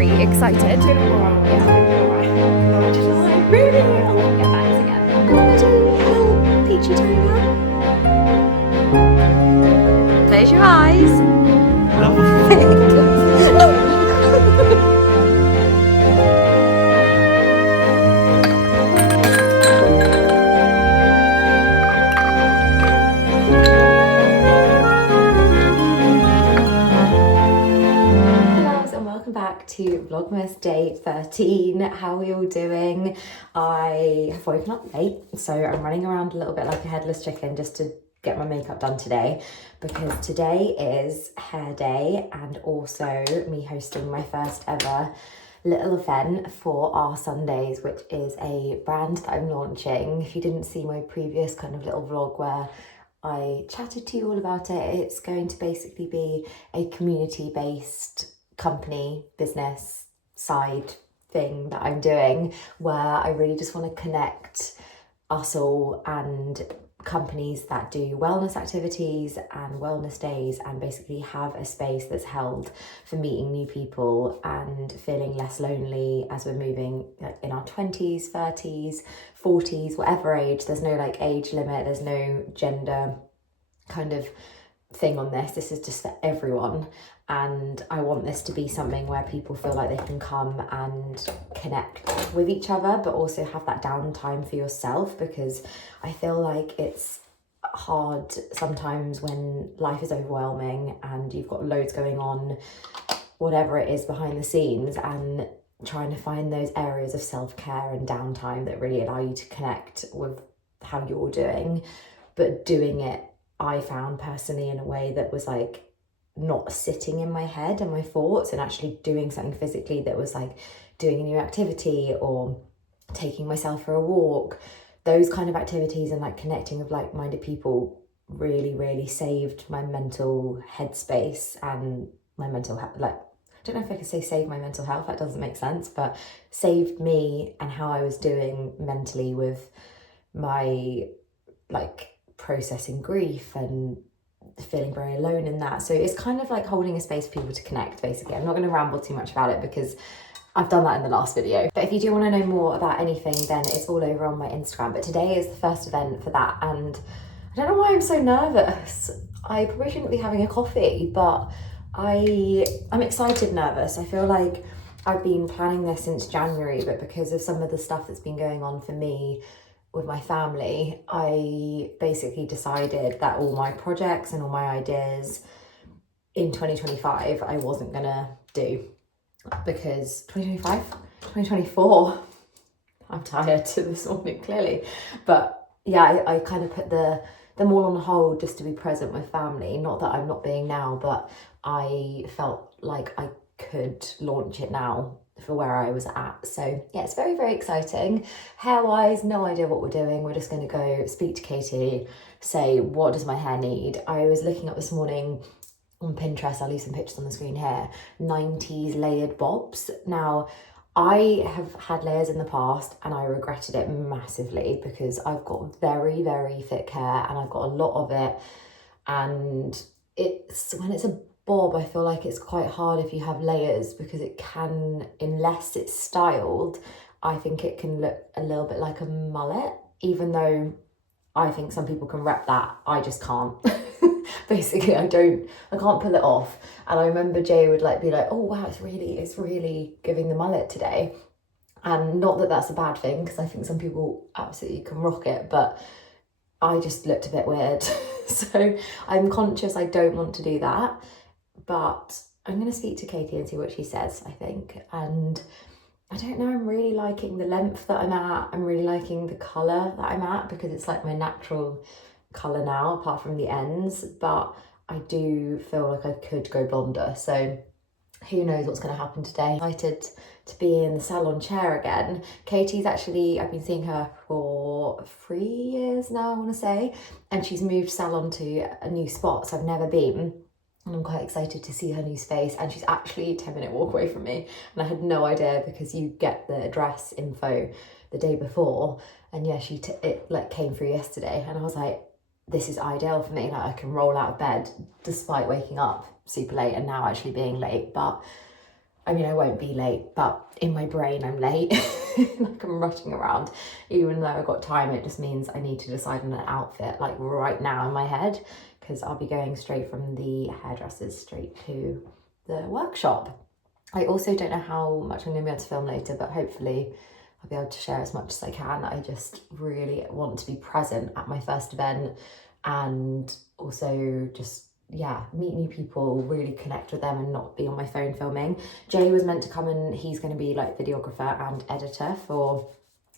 very excited. Really? I'll get back together. I'm gonna do a little peachy toner. Close your eyes. Back to Vlogmas day 13. How are we all doing? I have woken up late, so I'm running around a little bit like a headless chicken just to get my makeup done today, because today is hair day and also me hosting my first ever little event for our Sundays, which is a brand that I'm launching. If you didn't see my previous kind of little vlog where I chatted to you all about it, it's going to basically be a community-based company, business side thing that I'm doing, where I really just want to connect us all and companies that do wellness activities and wellness days, and basically have a space that's held for meeting new people and feeling less lonely as we're moving in our 20s, 30s, 40s, whatever age. There's no like age limit, there's no gender kind of thing on this. This is just for everyone. And I want this to be something where people feel like they can come and connect with each other, but also have that downtime for yourself, because I feel like it's hard sometimes when life is overwhelming and you've got loads going on, whatever it is behind the scenes, and trying to find those areas of self-care and downtime that really allow you to connect with how you're doing, but doing it, I found personally, in a way that was like not sitting in my head and my thoughts, and actually doing something physically that was like doing a new activity or taking myself for a walk. Those kind of activities and like connecting with like-minded people really saved my mental headspace and my mental health. Like, I don't know if I could say save my mental health, that doesn't make sense, but saved me and how I was doing mentally with my like processing grief and feeling very alone in that. So it's kind of like holding a space for people to connect, basically. I'm not going to ramble too much about it because I've done that in the last video. But if you do want to know more about anything, then it's all over on my Instagram. But today is the first event for that, and I don't know why I'm so nervous. I probably shouldn't be having a coffee, but I'm excited nervous. I feel like I've been planning this since January, but because of some of the stuff that's been going on for me with my family, I basically decided that all my projects and all my ideas in 2025 I wasn't gonna do, because 2024, I'm tired this morning clearly, but yeah, I kind of put them all on hold just to be present with family. Not that I'm not being now, but I felt like I could launch it now for where I was at. So yeah, it's very exciting. Hair wise, no idea what we're doing. We're just going to go speak to Katie, say what does my hair need. I was looking up this morning on Pinterest, I'll leave some pictures on the screen here, 90s layered bobs. Now I have had layers in the past and I regretted it massively, because I've got very thick hair and I've got a lot of it, and it's when it's a bob, I feel like it's quite hard if you have layers, because it can, unless it's styled, I think it can look a little bit like a mullet, even though I think some people can rep that. I just can't. Basically, I can't pull it off. And I remember Jay would be like, oh wow, it's really giving the mullet today. And not that that's a bad thing, because I think some people absolutely can rock it, but I just looked a bit weird. So I'm conscious I don't want to do that. But I'm going to speak to Katie and see what she says, I think. And I don't know, I'm really liking the length that I'm at. I'm really liking the colour that I'm at, because it's like my natural colour now, apart from the ends. But I do feel like I could go blonder. So who knows what's going to happen today. Excited to be in the salon chair again. Katie's actually, I've been seeing her for 3 years now, I want to say. And she's moved salon to a new spot, so I've never been. And I'm quite excited to see her new space, and she's actually a 10-minute walk away from me, and I had no idea, because you get the address info the day before, and yeah, it came through yesterday, and I was like, this is ideal for me. Like, I can roll out of bed despite waking up super late and now actually being late. But I mean, I won't be late, but in my brain I'm late. Like I'm rushing around. Even though I've got time, it just means I need to decide on an outfit like right now in my head, because I'll be going straight from the hairdressers straight to the workshop. I also don't know how much I'm going to be able to film later, but hopefully I'll be able to share as much as I can. I just really want to be present at my first event, and also just, yeah, meet new people, really connect with them and not be on my phone filming. Jay was meant to come and he's going to be like videographer and editor for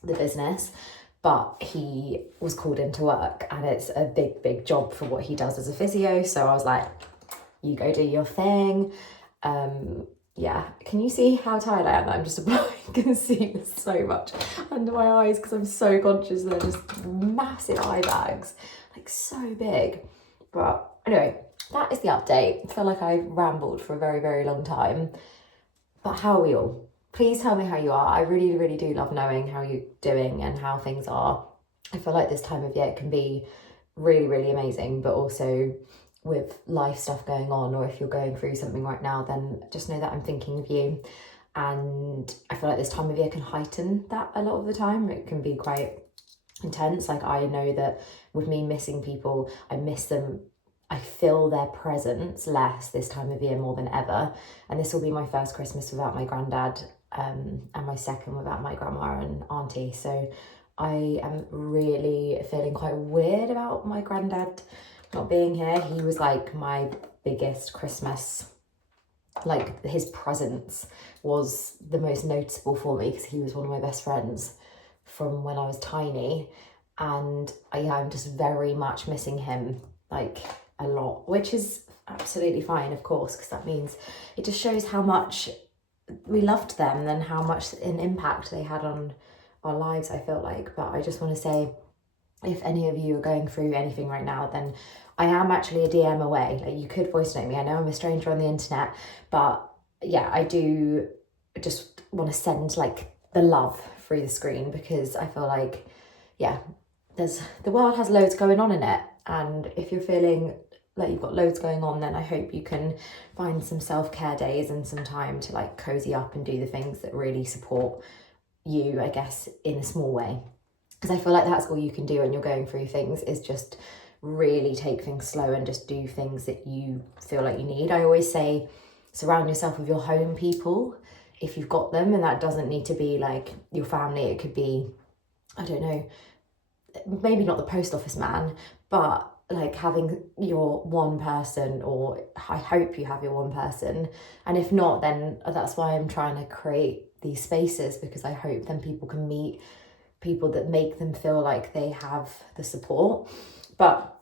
the business, but he was called into work and it's a big job for what he does as a physio. So I was like, you go do your thing. Yeah, can you see how tired I am? I'm just applying concealer so much under my eyes because I'm so conscious they're just massive eye bags, like so big. But anyway, that is the update. I feel like I've rambled for a very long time, but how are we all? Please tell me how you are. I really do love knowing how you're doing and how things are. I feel like this time of year can be really amazing, but also with life stuff going on, or if you're going through something right now, then just know that I'm thinking of you. And I feel like this time of year can heighten that a lot of the time. It can be quite intense. Like I know that with me missing people, I miss them. I feel their presence less this time of year more than ever. And this will be my first Christmas without my granddad, and my second without my grandma and auntie. So I am really feeling quite weird about my granddad not being here. He was like my biggest Christmas, like his presence was the most noticeable for me because he was one of my best friends from when I was tiny. And I'm just very much missing him, like a lot, which is absolutely fine, of course, because that means it just shows how much we loved them and how much an impact they had on our lives, I feel like. But I just want to say, if any of you are going through anything right now, then I am actually a DM away. Like, you could voice note me. I know I'm a stranger on the internet, but yeah, I do just want to send like the love through the screen, because I feel like, yeah, the world has loads going on in it. And if you're feeling like you've got loads going on, then I hope you can find some self-care days and some time to like cozy up and do the things that really support you, I guess, in a small way. Because I feel like that's all you can do when you're going through things, is just really take things slow and just do things that you feel like you need. I always say, surround yourself with your home people if you've got them, and that doesn't need to be like your family. It could be, I don't know, maybe not the post office man, but like having your one person, or I hope you have your one person. And if not, then that's why I'm trying to create these spaces, because I hope then people can meet people that make them feel like they have the support. But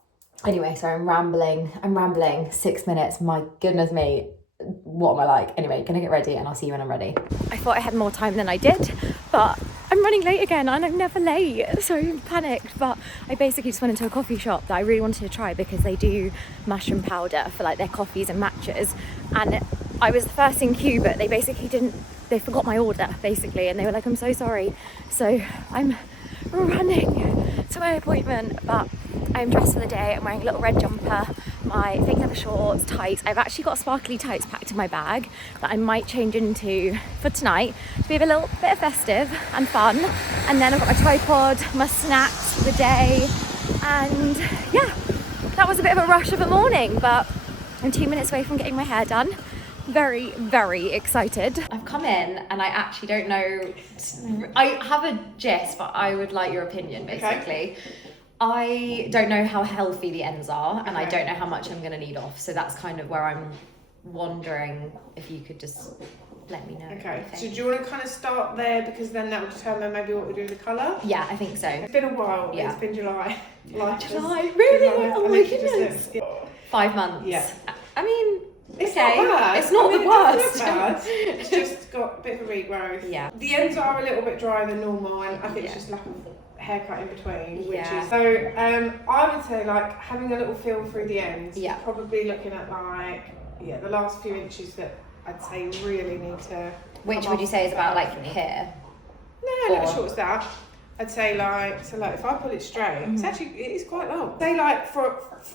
anyway, so I'm rambling 6 minutes. My goodness me, what am I like? Anyway, gonna get ready and I'll see you when I'm ready. I thought I had more time than I did, but I'm running late again, and I'm never late, so I'm panicked. But I basically just went into a coffee shop that I really wanted to try, because they do mushroom powder for like their coffees and matchas, and I was the first in queue, but they forgot my order basically, and they were like, I'm so sorry. So I'm running to my appointment, but I'm dressed for the day. I'm wearing a little red jumper, my fake leather shorts, tights. I've actually got sparkly tights packed in my bag that I might change into for tonight to be a little bit festive and fun. And then I've got my tripod, my snacks for the day. And yeah, that was a bit of a rush of a morning, but I'm 2 minutes away from getting my hair done. Very excited. I've come in and I actually don't know, I have a gist, but I would like your opinion basically. Okay. I don't know how healthy the ends are, and I don't know how much I'm going to need off. So that's kind of where I'm wondering if you could just let me know. Okay, so do you want to kind of start there, because then that will determine maybe what we do with the colour? Yeah, I think so. It's been a while. Yeah. It's been July. July? Really? Oh my goodness. 5 months. Yeah. I mean, it's okay. Not bad. It's not the worst. It's not bad. It's just got a bit of a regrowth. Yeah. The ends are a little bit drier than normal, and I think it's just lack of haircut in between, which is so I would say like having a little feel through the ends. Yeah. Probably looking at like the last few inches that I'd say really need to. Which would you say is about like here? No, not as short as that. I'd say like, so like if I pull it straight, it's actually, it is quite long. Say like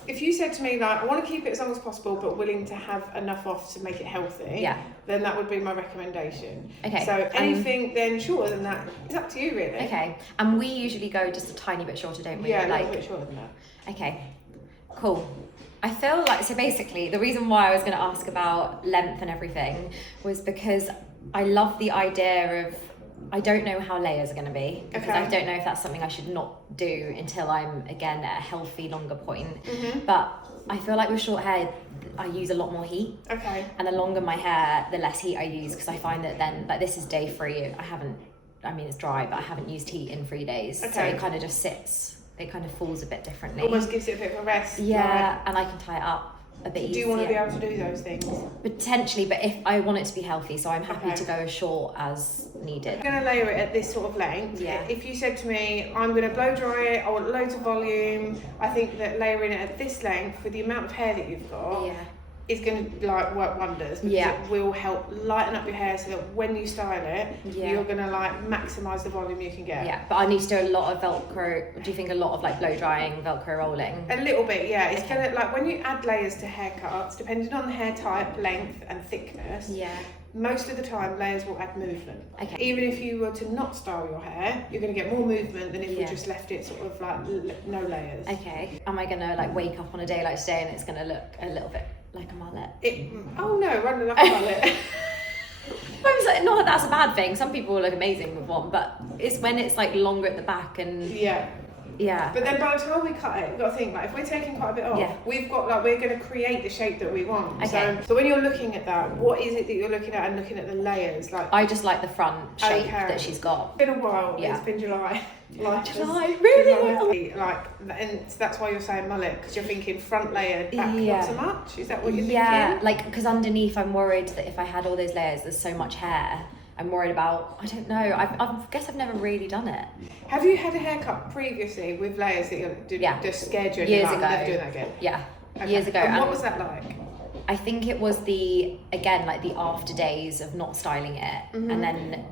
if you said to me like, I want to keep it as long as possible, but willing to have enough off to make it healthy, then that would be my recommendation. Okay. So anything then shorter than that, it's up to you really. Okay. And we usually go just a tiny bit shorter, don't we? Yeah, a little bit shorter than that. Okay, cool. I feel like, so basically the reason why I was going to ask about length and everything was because I love the idea of, I don't know how layers are going to be, because I don't know if that's something I should not do until I'm again at a healthy longer point. But I feel like with short hair I use a lot more heat, and the longer my hair the less heat I use, because I find that then, like, this is day 3, I mean it's dry, but I haven't used heat in 3 days, so it kind of just sits, it kind of falls a bit differently, almost gives it a bit of a rest. And I can tie it up a bit easier. Do you want to be able to do those things? Potentially, but if I want it to be healthy, so I'm happy to go as short as needed. I'm going to layer it at this sort of length. If you said to me, I'm going to blow dry it, I want loads of volume, I think that layering it at this length with the amount of hair that you've got is going to like work wonders, because it will help lighten up your hair so that when you style it, you're going to like maximise the volume you can get. But I need to do a lot of Velcro. Do you think a lot of like blow drying, Velcro rolling? A little bit, It's going to, like, when you add layers to haircuts, depending on the hair type, length and thickness, most of the time layers will add movement. Even if you were to not style your hair, you're going to get more movement than if you just left it sort of like no layers. Am I going to like wake up on a day like today and it's going to look a little bit like a mullet? Oh no, running like a mullet. Not that that's a bad thing. Some people will look amazing with one, but it's when it's like longer at the back and but then by the time we cut it, you've got to think, like, if we're taking quite a bit off, we've got, like, we're going to create the shape that we want. So when you're looking at that, what is it that you're looking at and looking at the layers? Like, I just like the front shape that she's got. It's been a while. It's been July. July, really? Like, and that's why you're saying mullet, because you're thinking front layer, back not so much. Is that what you're thinking? Yeah, like, because underneath I'm worried that if I had all those layers, there's so much hair. I'm worried about, I don't know, I guess I've never really done it. Have you had a haircut previously with layers that you just scared you? Years ago. I'm never doing that again. Years ago. And what was that like? I think it was the after days of not styling it, and then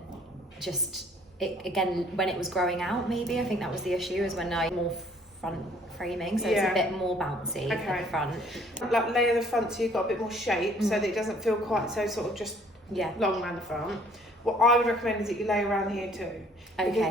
just it again when it was growing out. Maybe I think that was the issue, is when I more front framing, so it's a bit more bouncy at the front. Like layer the front so you've got a bit more shape, so that it doesn't feel quite so sort of just long around the front. What I would recommend is that you lay around here too.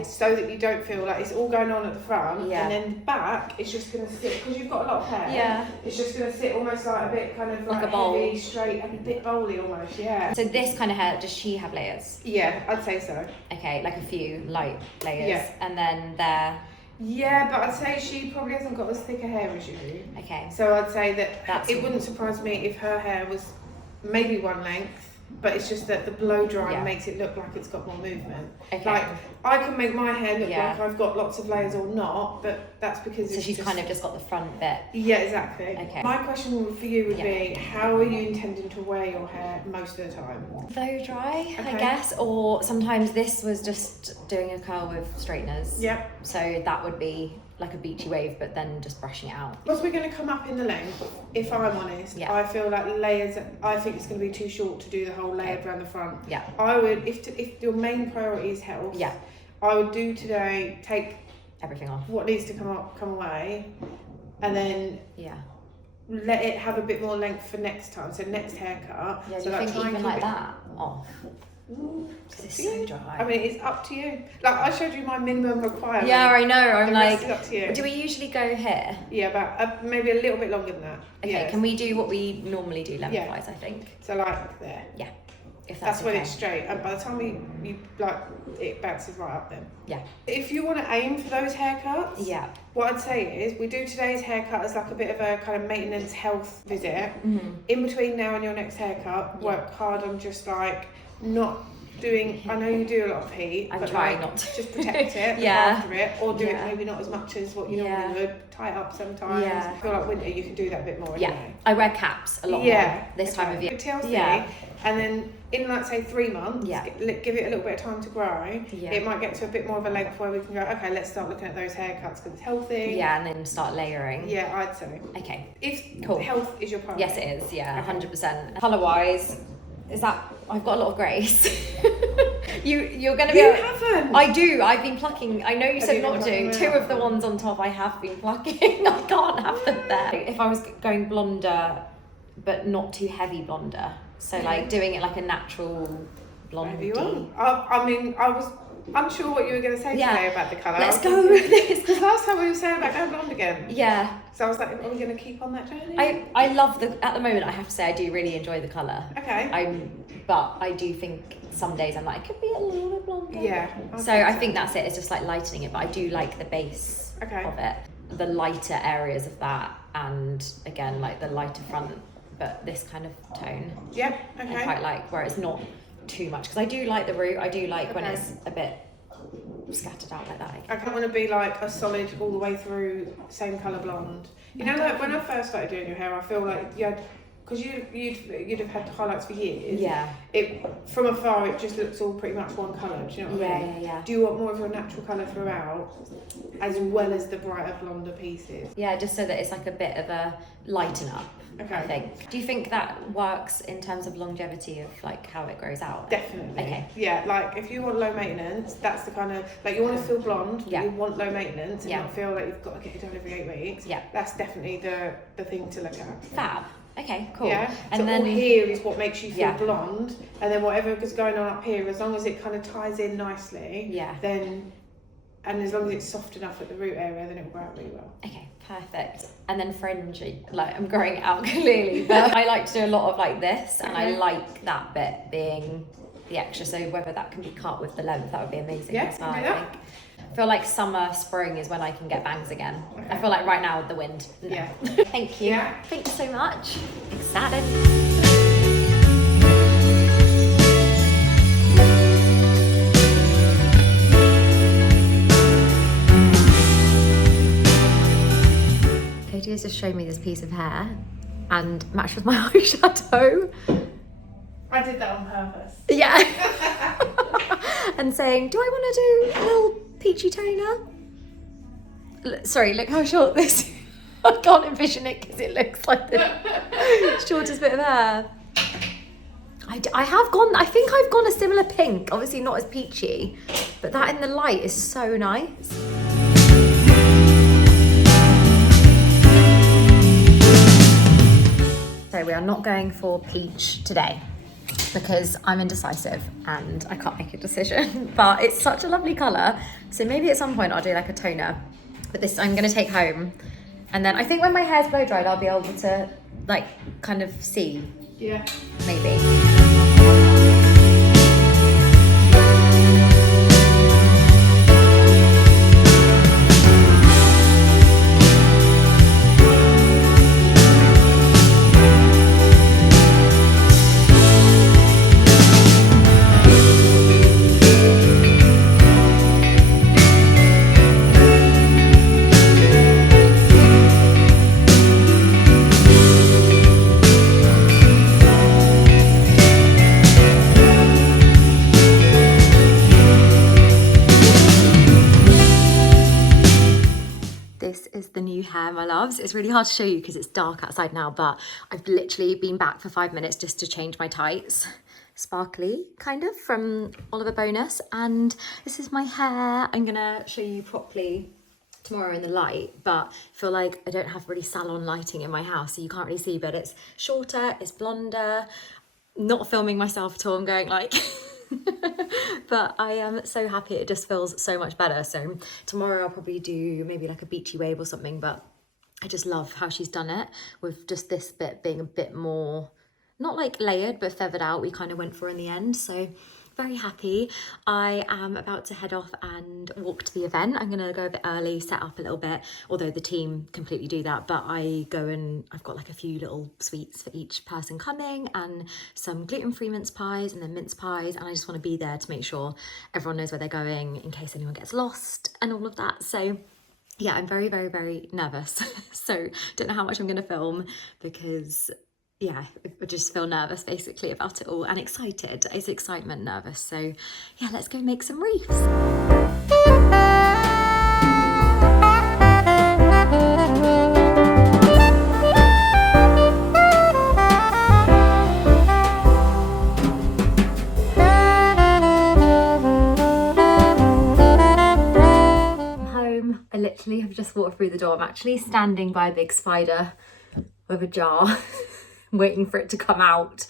So that you don't feel like it's all going on at the front, and then the back it's just going to sit, because you've got a lot of hair. It's just going to sit almost like a bit kind of like a bowl, heavy, straight, and a bit bowly almost. So this kind of hair, does she have layers? I'd say so. Like a few light layers, and then there. But I'd say she probably hasn't got as thick a hair as you do. So I'd say that it wouldn't surprise me if her hair was maybe one length, but it's just that the blow drying makes it look like it's got more movement. Like, I can make my hair look like I've got lots of layers or not, but that's because she's kind of just got the front bit. Exactly. My question for you would be, how are you intending to wear your hair most of the time? Blow dry, I guess, or sometimes this was just doing a curl with straighteners. So that would be like a beachy wave, but then just brushing it out. Because we're going to come up in the length, if I'm honest. I feel like layers, I think it's going to be too short to do the whole layered around the front. I would, if your main priority is health, I would do today, take everything off, what needs to come away, and then let it have a bit more length for next time, so next haircut. Do you think even like that off? Because it's so dry. I mean, it's up to you. Like, I showed you my minimum requirement. I know. I'm like, it's up to you. Do we usually go here? About maybe a little bit longer than that. Can we do what we normally do lengthwise? I think. So like there. If that's when it's straight, and by the time you like, it bounces right up then. If you want to aim for those haircuts, what I'd say is we do today's haircut as like a bit of a kind of maintenance health visit. In between now and your next haircut, work hard on just like not doing, I know you do a lot of heat, I'm but trying like, not to. just protect it, look after it, or do it maybe not as much as what you normally would, tie it up sometimes. I feel like winter you can do that a bit more anyway. I wear caps a lot more this time of year. TLC, and then in like say 3 months, give it a little bit of time to grow. It might get to a bit more of a length where we can go, okay, let's start looking at those haircuts because it's healthy. And then start layering. I'd say. If health is your priority. Yes, it is. 100%. Colour wise, is that, I've got a lot of greys. You're going to be... You haven't. I do. I've been plucking. I know you said not to. 2 of the ones on top I have been plucking. I can't have them there. If I was going blonder, but not too heavy blonder, so like doing it like a natural blondie. I mean, I was unsure what you were going to say today about the colour. Let's go with this. Because last time we were saying about going blonde again. Yeah. So I was like, are we going to keep on that journey? I love at the moment, I have to say, I do really enjoy the colour. Okay. But I do think some days I'm like, it could be a little bit blonder. Yeah. I think that's it. It's just like lightening it, but I do like the base of it. The lighter areas of that, and again, like the lighter front, but this kind of tone. Yeah, okay. I quite like where it's not too much, because I do like the root. I do like when it's a bit scattered out like that. I don't want to be like a solid all the way through same colour blonde. You know, like when I first started doing your hair, I feel like you had, because you'd have had highlights for years. Yeah. It from afar it just looks all pretty much one colour. Do you know what I mean? Yeah. Do you want more of your natural colour throughout, as well as the brighter blonder pieces? Yeah, just so that it's like a bit of a lighten up. Okay. I think. Do you think that works in terms of longevity of like how it grows out? Definitely. Okay. Yeah, like if you want low maintenance, that's the kind of, like you want to feel blonde, but you want low maintenance and not feel like you've got to get it done every 8 weeks. Yeah. That's definitely the thing to look at. Fab. Okay, cool. Yeah. And so then all here is what makes you feel blonde, and then whatever is going on up here, as long as it kind of ties in nicely, then, and as long as it's soft enough at the root area, then it will grow out really well. Okay, perfect. And then fringy, like I'm growing it out clearly, but I like to do a lot of like this, and I like that bit being the extra, so whether that can be cut with the length, that would be amazing as well, I think. I feel like summer, spring is when I can get bangs again. I feel like right now with the wind. No. Yeah. Thank you. Yeah. Thank you so much. Excited. Katie has just shown me this piece of hair and matched with my eyeshadow. I did that on purpose. Yeah. And saying, do I want to do a little peachy toner? Sorry, look how short this is. I can't envision it because it looks like the shortest bit of hair. I think I've gone a similar pink, obviously not as peachy, but that in the light is so nice. So we are not going for peach today because I'm indecisive and I can't make a decision, but it's such a lovely colour. So maybe at some point I'll do like a toner, but this I'm going to take home. And then I think when my hair's blow dried, I'll be able to like kind of see. Yeah. Maybe. The new hair, my loves. It's really hard to show you because it's dark outside now, but I've literally been back for 5 minutes just to change my tights. Sparkly, kind of, from Oliver Bonus. And this is my hair. I'm gonna show you properly tomorrow in the light, but I feel like I don't have really salon lighting in my house, so you can't really see, but it's shorter, it's blonder. Not filming myself at all, I'm going like... But I am so happy, it just feels so much better. So tomorrow I'll probably do maybe like a beachy wave or something, but I just love how she's done it with just this bit being a bit more, not like layered, but feathered out, we kind of went for in the end. So very happy. I am about to head off and walk to the event. I'm gonna go a bit early, set up a little bit, although the team completely do that, but I go and I've got like a few little sweets for each person coming and some gluten-free mince pies and then mince pies, and I just want to be there to make sure everyone knows where they're going in case anyone gets lost and all of that. So yeah, I'm very, very, very nervous. So don't know how much I'm gonna film because yeah, I just feel nervous basically about it all and excited. It's excitement, nervous. So yeah, let's go make some wreaths. literally have just walked through the door. I'm actually standing by a big spider with a jar waiting for it to come out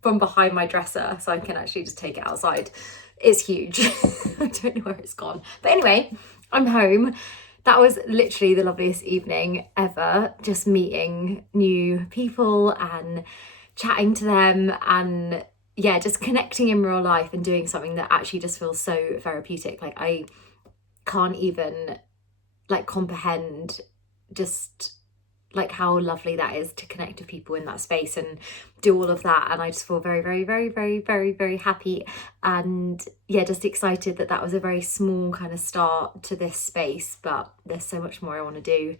from behind my dresser so I can actually just take it outside. It's huge. I don't know where it's gone. But anyway, I'm home. That was literally the loveliest evening ever. Just meeting new people and chatting to them and yeah, just connecting in real life and doing something that actually just feels so therapeutic. Like I can't even like comprehend just like how lovely that is to connect with people in that space and do all of that. And I just feel very, very, very, very, very, very happy and yeah, just excited that that was a very small kind of start to this space, but there's so much more I want to do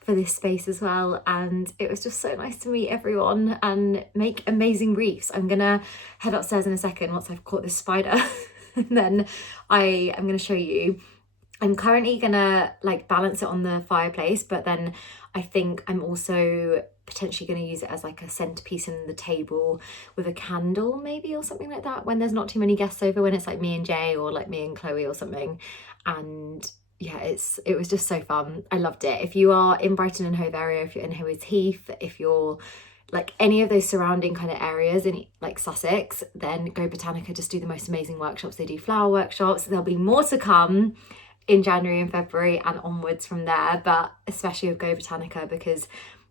for this space as well. And it was just so nice to meet everyone and make amazing wreaths. I'm gonna head upstairs in a second once I've caught this spider and then I am gonna show you. I'm currently gonna like balance it on the fireplace, but then I think I'm also potentially going to use it as like a centerpiece in the table with a candle maybe or something like that when there's not too many guests over, when it's like me and Jay or like me and Chloe or something. And yeah, it was just so fun. I loved it. If you are in Brighton and Hove area, if you're in Hove Heath, if you're like any of those surrounding kind of areas in like Sussex, then go Botanica. Just do the most amazing workshops. They do flower workshops. There'll be more to come in January and February and onwards from there, but especially with Go Botanica because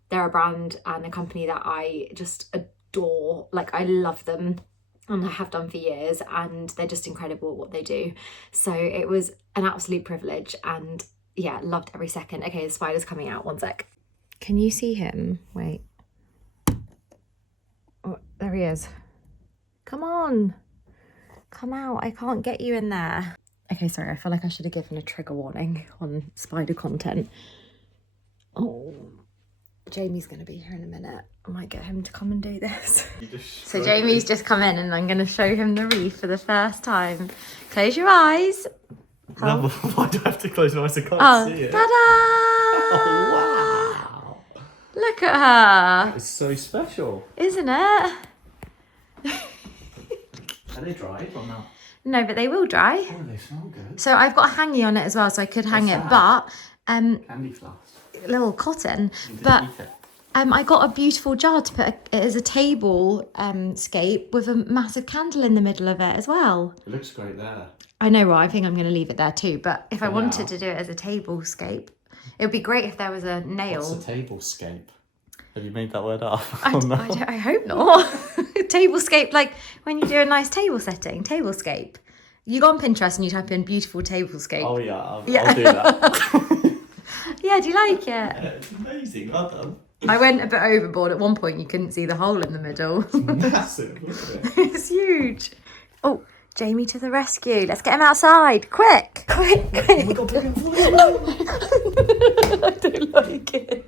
they're a brand and a company that I just adore. Like I love them and I have done for years and they're just incredible at what they do. So it was an absolute privilege and yeah, loved every second. Okay, the spider's coming out, one sec. Can you see him? Wait. Oh, there he is. Come on, come out, I can't get you in there. Okay, sorry, I feel like I should have given a trigger warning on spider content. Oh, Jamie's going to be here in a minute. I might get him to come and do this. So Jamie's just come in and I'm going to show him the wreath for the first time. Close your eyes. No, why do I have to close my eyes? I can't see it. Ta-da! Oh, wow. Look at her. It's so special. Isn't it? Are they dried or not? No, but they will dry. Oh, they smell good. So I've got a hangy on it as well, so I could hang it, but Candy floss. little cotton. But I got a beautiful jar to put it as a table scape with a massive candle in the middle of it as well. It looks great there. I know, right? I think I'm going to leave it there too. But if I wanted to do it as a table scape, it would be great if there was a nail. What's a table scape? Have you made that word up? I hope not. Tablescape, like when you do a nice table setting, tablescape. You go on Pinterest and you type in beautiful tablescape. Oh yeah, I'll do that. Yeah, do you like it? Yeah, it's amazing, well done. I went a bit overboard. At one point you couldn't see the hole in the middle. It's massive, look at it. It's huge. Oh, Jamie to the rescue. Let's get him outside. Quick. Quick. Oh my God, bring him forward. I don't like it.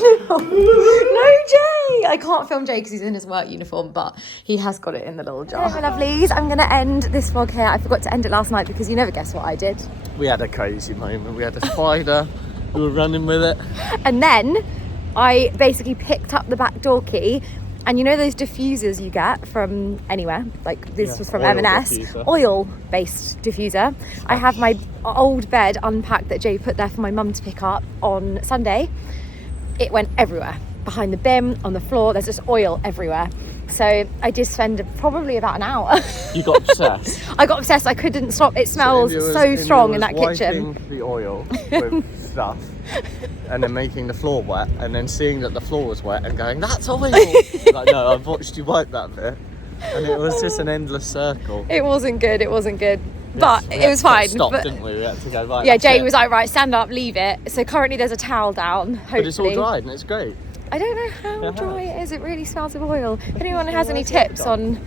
No, Jay! I can't film Jay because he's in his work uniform, but he has got it in the little jar. Hello, my lovelies. I'm going to end this vlog here. I forgot to end it last night because you never guess what I did. We had a crazy moment. We had a spider. We were running with it. And then I basically picked up the back door key. And you know those diffusers you get from anywhere? Like this was from M&S. Oil-based diffuser. I have my old bed unpacked that Jay put there for my mum to pick up on Sunday. It went everywhere. Behind the bin, on the floor, there's just oil everywhere. So I did spend probably about an hour. You got obsessed. I got obsessed. I couldn't stop. It smells so strong in that kitchen. The oil with stuff and then making the floor wet and then seeing that the floor was wet and going, that's oil. Like, no, I've watched you wipe that bit. And it was just an endless circle. It wasn't good. It wasn't good. But it was fine. Stop, didn't we? We had to go, right. Yeah, Jay was like, right, stand up, leave it. So currently there's a towel down, hopefully. But it's all dried and it's great. I don't know how dry it is. It really smells of oil. If anyone has any tips on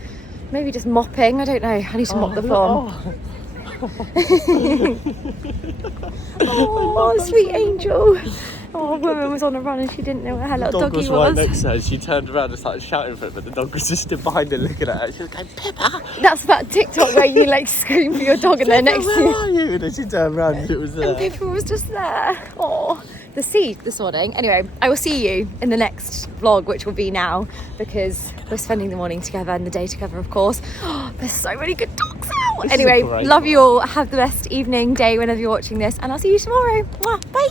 maybe just mopping, I don't know. I need to mop the floor. Oh, sweet angel. Oh, a woman was on a run and she didn't know where her little doggy was. The dog was right next to her. She turned around and started shouting for it, but the dog was just stood behind her looking at her. She was going, Pippa! That's that TikTok where you like scream for your dog and they're next to you. Where are you? And then she turned around and it was there. And Pippa was just there. Oh, the sea this morning. Anyway, I will see you in the next vlog, which will be now, because we're spending the morning together and the day together, of course. There's so many good dogs out. Anyway, love you all. Have the best evening, day, whenever you're watching this, and I'll see you tomorrow. Mwah, bye.